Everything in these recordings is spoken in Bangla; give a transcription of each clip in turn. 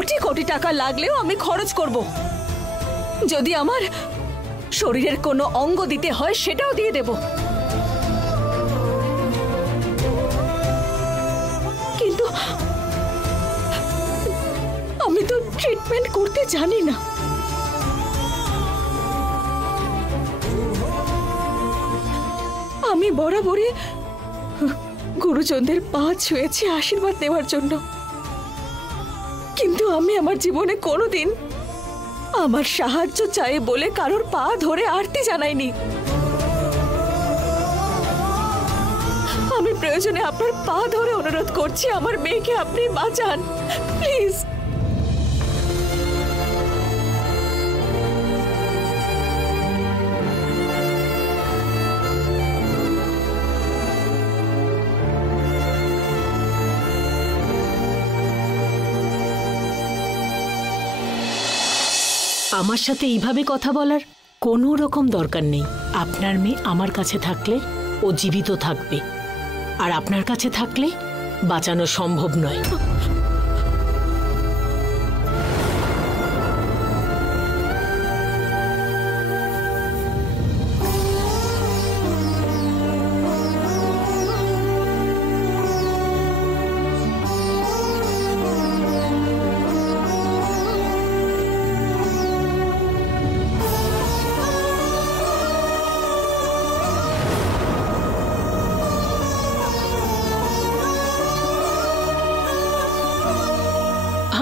কোটি কোটি টাকা লাগলেও আমি খরচ করব। যদি আমার শরীরের কোনো অঙ্গ দিতে হয় সেটাও দিয়ে দেব। কিন্তু আমি তো ট্রিটমেন্ট করতে জানি না। আমি বরাবরই গুরুজনদের পা ছুঁয়েছি আশীর্বাদ নেওয়ার জন্য, কিন্তু আমি আমার জীবনে কোনোদিন আমার সাহায্য চাই বলে কারোর পা ধরে আরতি জানাইনি। আমি প্রয়োজনে আপনার পা ধরে অনুরোধ করছি, আমার মেয়েকে আপনি বাঁচান প্লিজ। আমার সাথে এইভাবে কথা বলার কোনো রকম দরকার নেই। আপনার মেয়ে আমার কাছে থাকলে ও জীবিত থাকবে, আর আপনার কাছে থাকলে বাঁচানো সম্ভব নয়।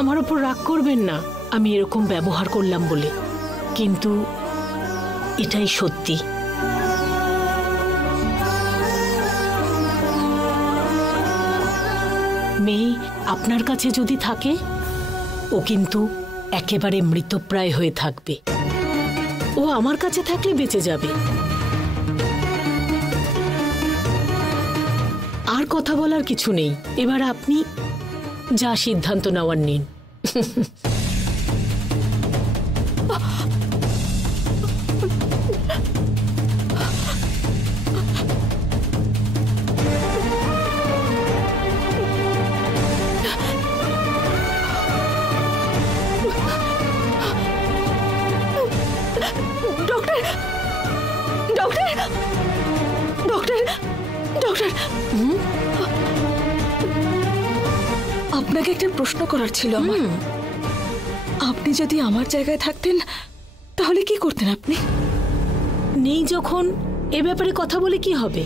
আমার উপর রাগ করবেন না আমি এরকম ব্যবহার করলাম বলে, কিন্তু এটাই সত্যি। মেয়ে আপনার কাছে যদি থাকে ও কিন্তু একেবারে মৃতপ্রায় হয়ে থাকবে। ও আমার কাছে থাকলে বেঁচে যাবে। আর কথা বলার কিছু নেই। এবার আপনি যা সিদ্ধান্ত নেওয়ার নিন। ডক্টর ডক্টর ডক্টর ডক্টর আপনাকে একটা প্রশ্ন করার ছিল আমার। আপনি যদি আমার জায়গায় থাকতেন তাহলে কি করতেন আপনি? নেই যখন এ ব্যাপারে কথা বলে কি হবে?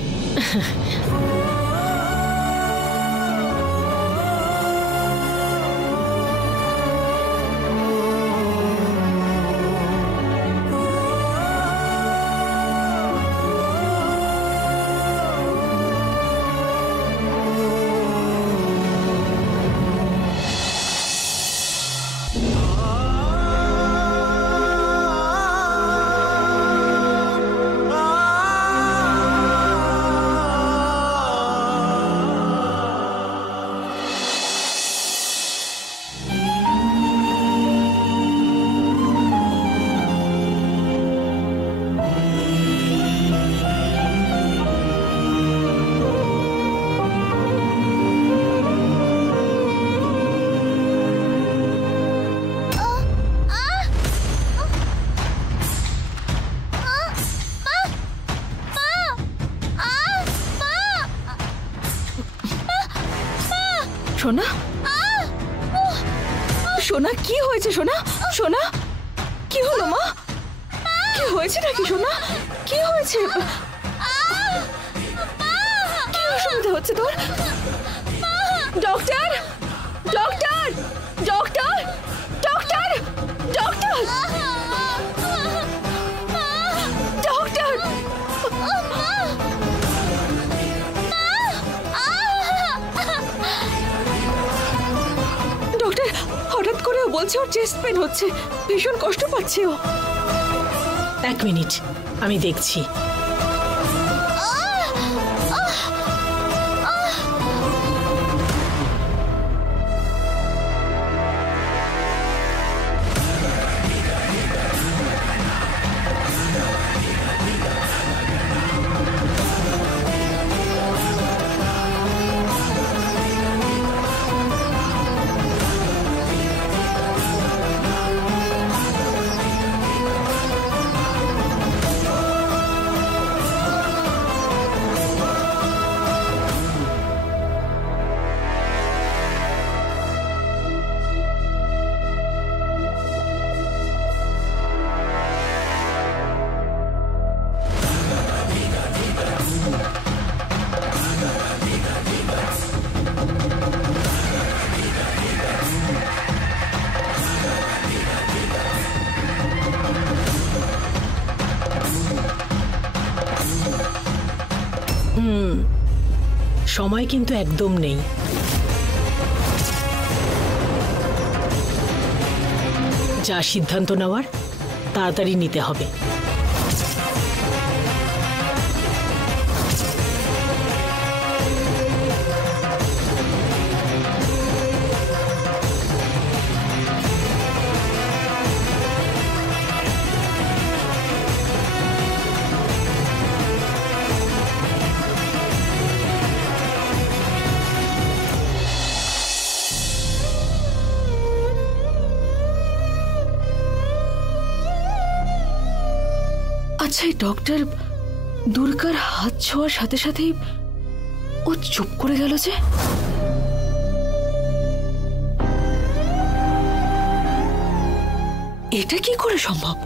সোনা, সোনা কি হয়েছে? সোনা, সোনা কি হলো? মা কি হয়েছে নাকি? সোনা কি হয়েছে? কি অসুবিধা হচ্ছে তোর? Doctor, doctor, doctor, doctor, doctor, doctor. Doctor হঠাৎ করে ও বলছে ওর চেস্ট পেন হচ্ছে, ভীষণ কষ্ট পাচ্ছে ও। এক মিনিট, আমি দেখছি। সময় কিন্তু একদম নেই। যা সিদ্ধান্ত নেওয়ার তাড়াতাড়ি নিতে হবে। আচ্ছা, এই ডক্টর দুর্গার হাত ছোঁয়ার সাথে সাথেই ও চুপ করে গেল যে? এটা কি করে সম্ভব?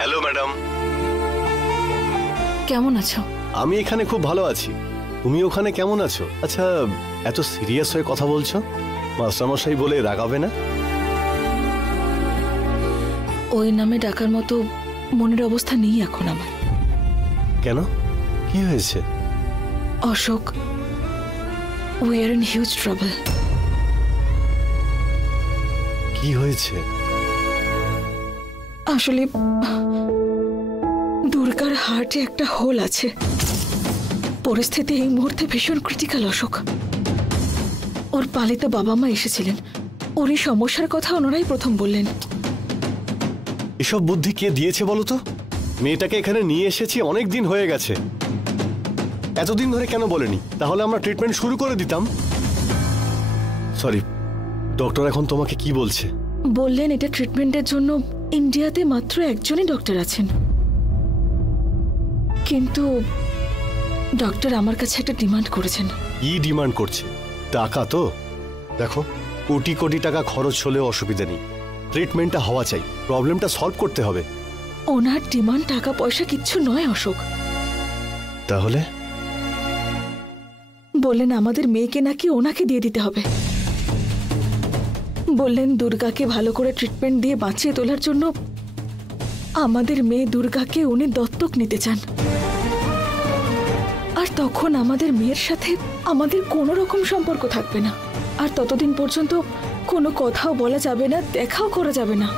হ্যালো ম্যাডাম, কেমন আছো? আমি এখানে খুব ভালো আছি। তুমি ওখানে কেমন আছো? আচ্ছা, এত সিরিয়াস হয়ে কথা বলছো? মাস্টারমশাই বলে রাগাবে না? ওই নামে ডাকার মতো মনের অবস্থা নেই এখন আমার। কেন, কি হয়েছে? Ashok, we are in huge trouble. কি হয়েছে? আসলে দুর্গার হার্টে একটা হোল আছে। পরিস্থিতি এই মুহূর্তে ভীষণ ক্রিটিক্যাল অশোক। ওর পালিত বাবা মা এসেছিলেন, ওর এই সমস্যার কথা ওনারাই প্রথম বললেন। এসব বুদ্ধি কে দিয়েছে বলো তো? মেয়েটাকে এখানে নিয়ে এসেছি, অনেক দিন হয়ে গেছে। এতদিন ধরে কেন বলেনি? তাহলে আমরা ট্রিটমেন্ট শুরু করে দিতাম। সরি, ডক্টর এখন তোমাকে কি বলছে? বললেন এটা ট্রিটমেন্টের জন্য ইন্ডিয়াতে মাত্র একজনই ডক্টর আছেন। কিন্তু ডক্টর আমার কাছে একটা ডিমান্ড করেছেন। কি ডিমান্ড করছে? টাকা তো? দেখো, কোটি কোটি টাকা খরচ হলেও অসুবিধা নেই, ট্রিটমেন্টটা হওয়া চাই, প্রবলেমটা সলভ করতে হবে। ওনার ডিমান্ড টাকা পয়সা কিচ্ছু নয় অশোক। তাহলে? বললেন আমাদের মেয়েকে নাকি ওনাকে দিয়ে দিতে হবে। বললেন দুর্গাকে ভালো করে ট্রিটমেন্ট দিয়ে বাঁচিয়ে তোলার জন্য আমাদের মেয়ে দুর্গাকে উনি দত্তক নিতে চান। আর তখন আমাদের মেয়ের সাথে আমাদের কোনো রকম সম্পর্ক থাকবে না, আর ততদিন পর্যন্ত কোনো কথাও বলা যাবে না, দেখাও করা যাবে না।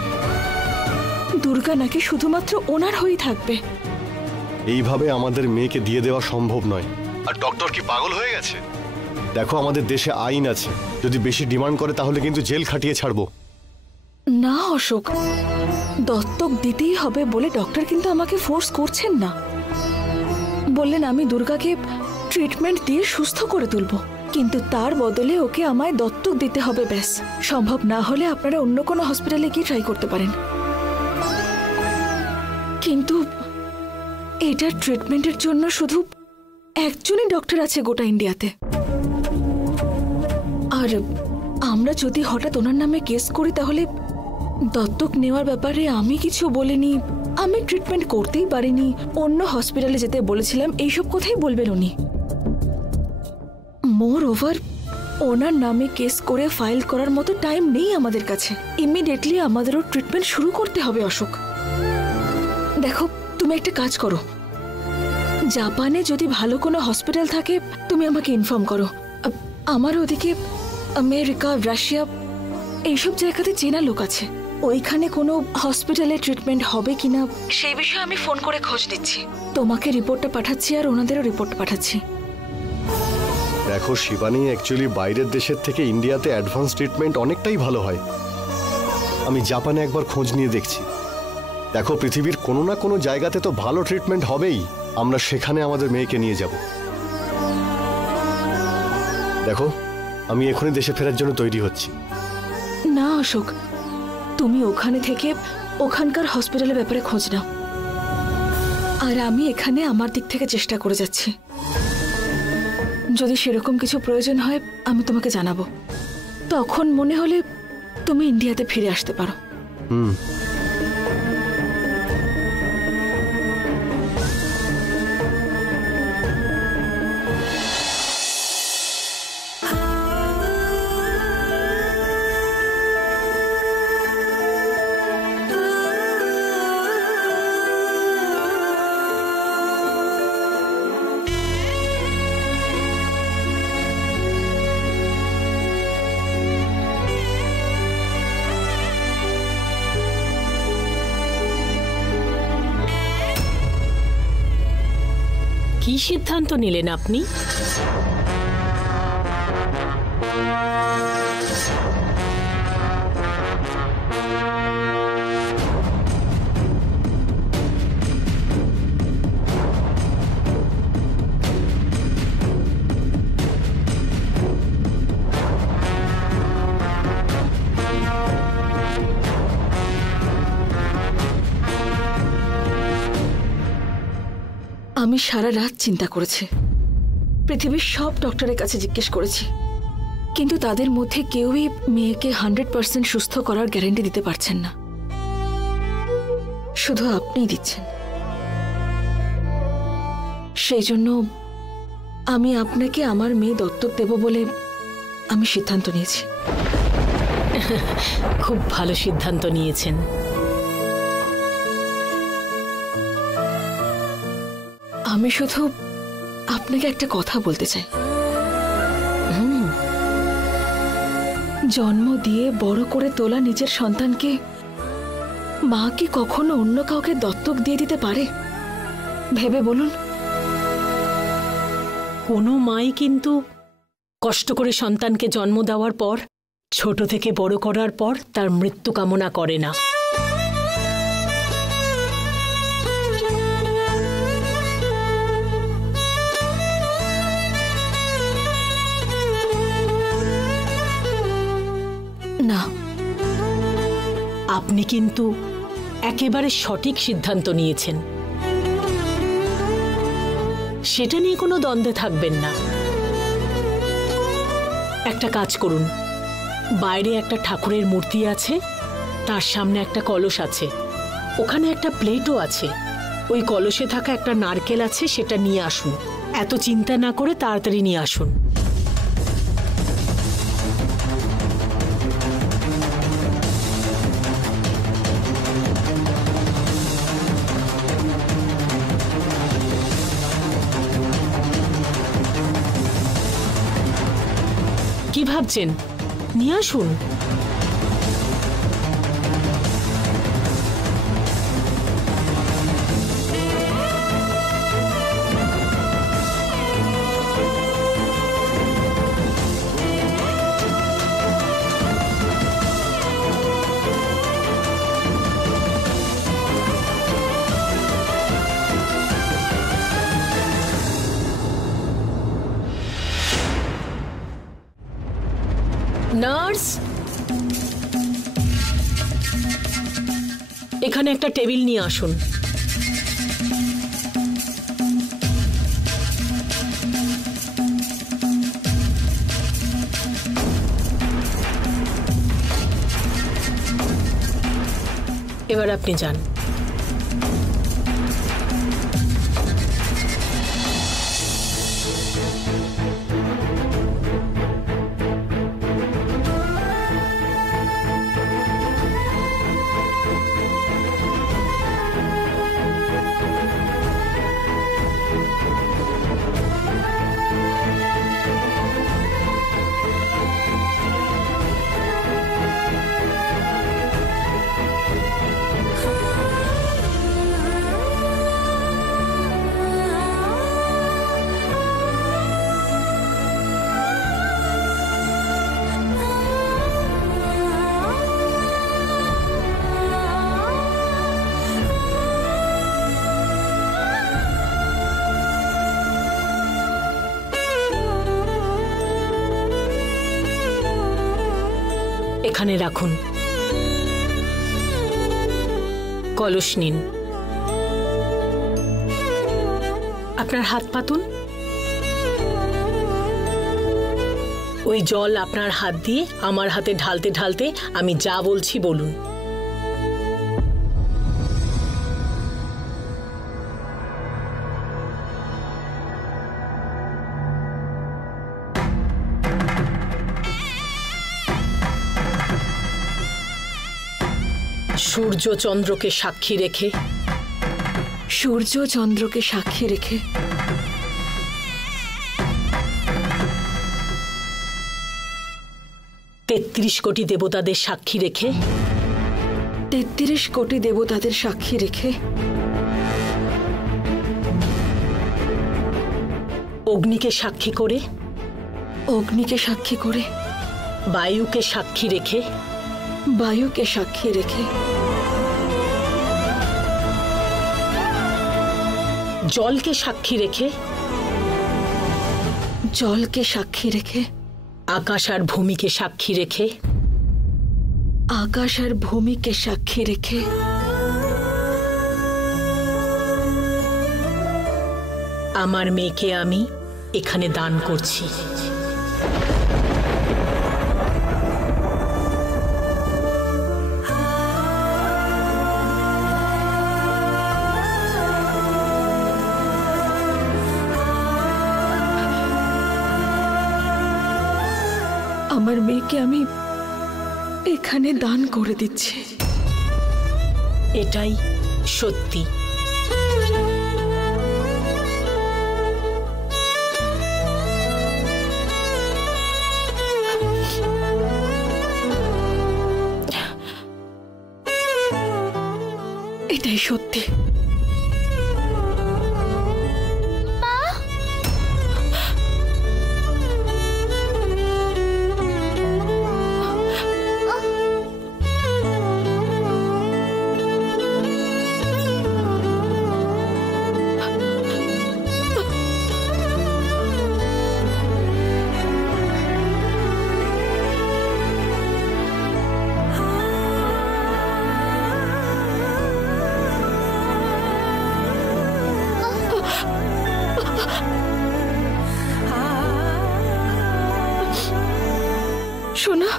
দুর্গা নাকি শুধুমাত্র ওনার হয়েই থাকবে। এইভাবে আমাদের মেয়েকে দিয়ে দেওয়া সম্ভব নয়। আর ডক্টর কি পাগল হয়ে গেছে? দেখো, আমাদের দেশে আইন আছে, যদি বেশি ডিমান্ড করে তাহলে কিন্তু জেল খাটিয়ে ছাড়বো। না অশোক, দত্তক দিতেই হবে বলে ডক্টর কিন্তু আমাকে ফোর্স করছেন না। বললেন আমি দুর্গাকে ট্রিটমেন্ট দিয়ে সুস্থ করে তুলব, কিন্তু তার বদলে ওকে আমায় দত্তক দিতে হবে ব্যাস। সম্ভব না হলে আপনারা অন্য কোনো হসপিটালে গিয়ে ট্রাই করতে পারেন। কিন্তু এটার ট্রিটমেন্টের জন্য শুধু একজনই ডক্টর আছে গোটা ইন্ডিয়াতে। আর আমরা যদি হঠাৎ ওনার নামে কেস করি তাহলে দত্তক নেওয়ার ব্যাপারে আমি কিছু বলিনি, আমি ট্রিটমেন্ট করতেই পারিনি, অন্য হসপিটালে যেতে বলেছিলাম, এইসব কথাই বলবেন উনি। মোর ওভার ওনার নামে কেস করে ফাইল করার মতো টাইম নেই আমাদের কাছে। ইমিডিয়েটলি আমাদেরও ট্রিটমেন্ট শুরু করতে হবে অশোক। দেখো, তুমি একটা কাজ করো, জাপানে যদি ভালো কোনো হসপিটাল থাকে তুমি আমাকে ইনফর্ম করো। আমার ওদিকে আমেরিকা, রাশিয়া এইসব জায়গাতে চেনা লোক আছে, ওইখানে কোনো হসপিটালে ট্রিটমেন্ট হবে কিনা সেই বিষয়ে আমি ফোন করে খোঁজ দিচ্ছি। তোমাকে রিপোর্টটা পাঠাচ্ছি আর ওনাদেরও রিপোর্ট পাঠাচ্ছি। দেখো শিবানী, অ্যাকচুয়ালি বাইরের দেশের থেকে ইন্ডিয়াতে অ্যাডভান্স ট্রিটমেন্ট অনেকটাই ভালো হয়। আমি জাপানে একবার খোঁজ নিয়ে দেখছি। দেখো, পৃথিবীর কোনো না কোনো জায়গাতে তো ভালো ট্রিটমেন্ট হবেই। আমরা সেখানে আমাদের মেয়েকে নিয়ে যাব। দেখো, আমি এখনই দেশে ফেরার জন্য তৈরি হচ্ছি। না অশোক, তুমি ওখানে থেকে ওখানকার হসপিটালের ব্যাপারে খোঁজ নাও, আর আমি এখানে আমার দিক থেকে চেষ্টা করে যাচ্ছি। যদি সেরকম কিছু প্রয়োজন হয় আমি তোমাকে জানাবো। তখন মনে হলে তুমি ইন্ডিয়াতে ফিরে আসতে পারো। কি সিদ্ধান্ত নিলেন আপনি? আমি সারা রাত চিন্তা করেছি, পৃথিবীর সব ডক্টরের কাছে জিজ্ঞেস করেছি, কিন্তু তাদের মধ্যে কেউই মেয়েকে 100% সুস্থ করার গ্যারান্টি দিতে পারছেন না। শুধু আপনিই দিচ্ছেন। সেই জন্য আমি আপনাকে আমার মেয়ে দত্তক দেব বলে আমি সিদ্ধান্ত নিয়েছি। খুব ভালো সিদ্ধান্ত নিয়েছেন। আমি শুধু আপনাকে একটা কথা বলতে চাই। জন্ম দিয়ে বড় করে তোলা নিজের সন্তানকে মা কি কখনো অন্য কাউকে দত্তক দিয়ে দিতে পারে? ভেবে বলুন। কোনো মাই কিন্তু কষ্ট করে সন্তানকে জন্ম দেওয়ার পর, ছোট থেকে বড় করার পর তার মৃত্যু কামনা করে না। না, আপনি কিন্তু একেবারে সঠিক সিদ্ধান্ত নিয়েছেন। সেটা নিয়ে কোনো দ্বন্দ্বে থাকবেন না। একটা কাজ করুন, বাইরে একটা ঠাকুরের মূর্তি আছে, তার সামনে একটা কলস আছে, ওখানে একটা প্লেটও আছে, ওই কলসে থাকা একটা নারকেল আছে, সেটা নিয়ে আসুন। এত চিন্তা না করে তাড়াতাড়ি নিয়ে আসুন। কি ভাবছেন? নিয়ে আসুন। নার্স, এখানে একটা টেবিল নিয়ে আসুন। এবার আপনি যান। এখানে রাখুন। কলস নিন। আপনার হাত পাতুন। ওই জল আপনার হাত দিয়ে আমার হাতে ঢালতে ঢালতে আমি যা বলছি বলুন। সূর্য চন্দ্রকে সাক্ষী রেখে, সূর্য চন্দ্রকে সাক্ষী রেখে, তেত্রিশ কোটি দেবতাদের সাক্ষী রেখে, 33 কোটি দেবতাদের সাক্ষী রেখে, অগ্নিকে সাক্ষী করে, অগ্নিকে সাক্ষী করে, বায়ুকে সাক্ষী রেখে, বায়ুকে সাক্ষী রেখে, জলকে সাক্ষী রেখে, জলকে সাক্ষী রেখে, আকাশ আর ভূমিকে সাক্ষী রেখে, আকাশ আর ভূমিকে সাক্ষী রেখে, আমার মেয়েকে আমি এখানে দান করছি। আমার মেয়েকে আমি এখানে দান করে দিচ্ছি। এটাই সত্যি। এটাই সত্যি। সোনা,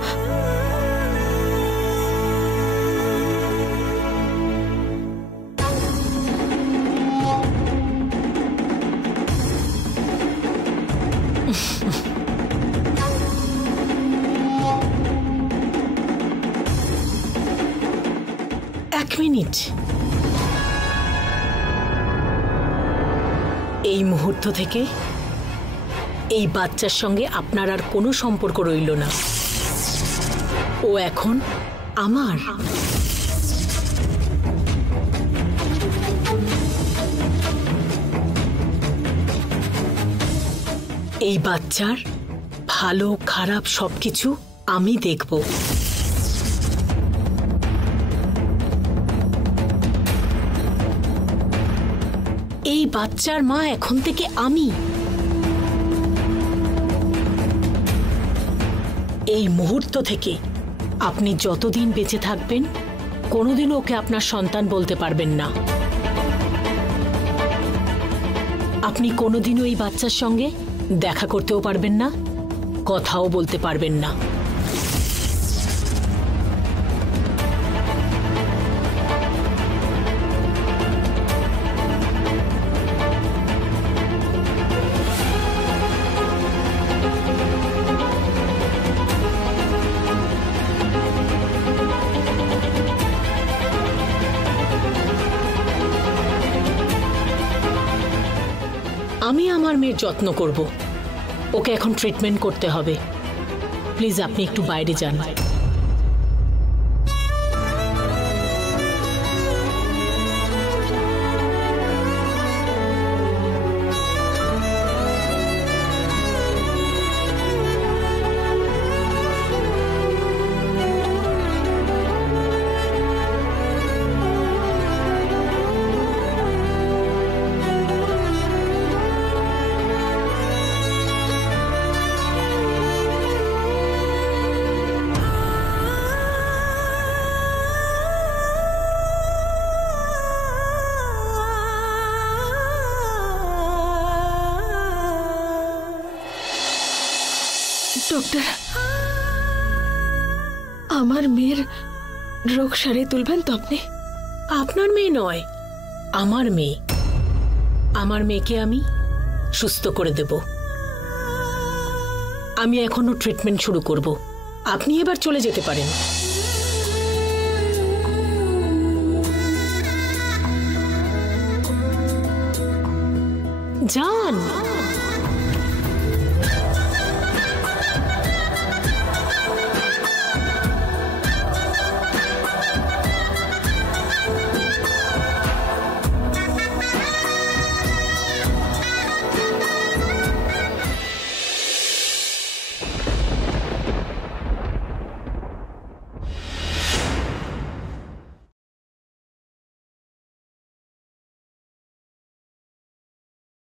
এক মিনিট। এই মুহূর্ত থেকে এই বাচ্চার সঙ্গে আপনার আর কোনো সম্পর্ক রইল না। ও এখন আমার। এই বাচ্চার ভালো খারাপ সবকিছু আমি দেখব। এই বাচ্চার মা এখন থেকে আমি। এই মুহূর্ত থেকে আপনি যতদিন বেঁচে থাকবেন কোনোদিনও ওকে আপনার সন্তান বলতে পারবেন না। আপনি কোনোদিনও এই বাচ্চার সঙ্গে দেখা করতেও পারবেন না, কথাও বলতে পারবেন না। আমি আমার মেয়ের যত্ন করব। ওকে এখন ট্রিটমেন্ট করতে হবে। প্লিজ আপনি একটু বাইরে যান। ডক্টর, আমার মেয়ের রোগ সারিয়ে তুলবেন তো আপনি? আপনার মেয়ে নয়, আমার মেয়ে। আমার মেয়েকে আমি সুস্থ করে দেব। আমি এখনো ট্রিটমেন্ট শুরু করব। আপনি এবার চলে যেতে পারেন। যান।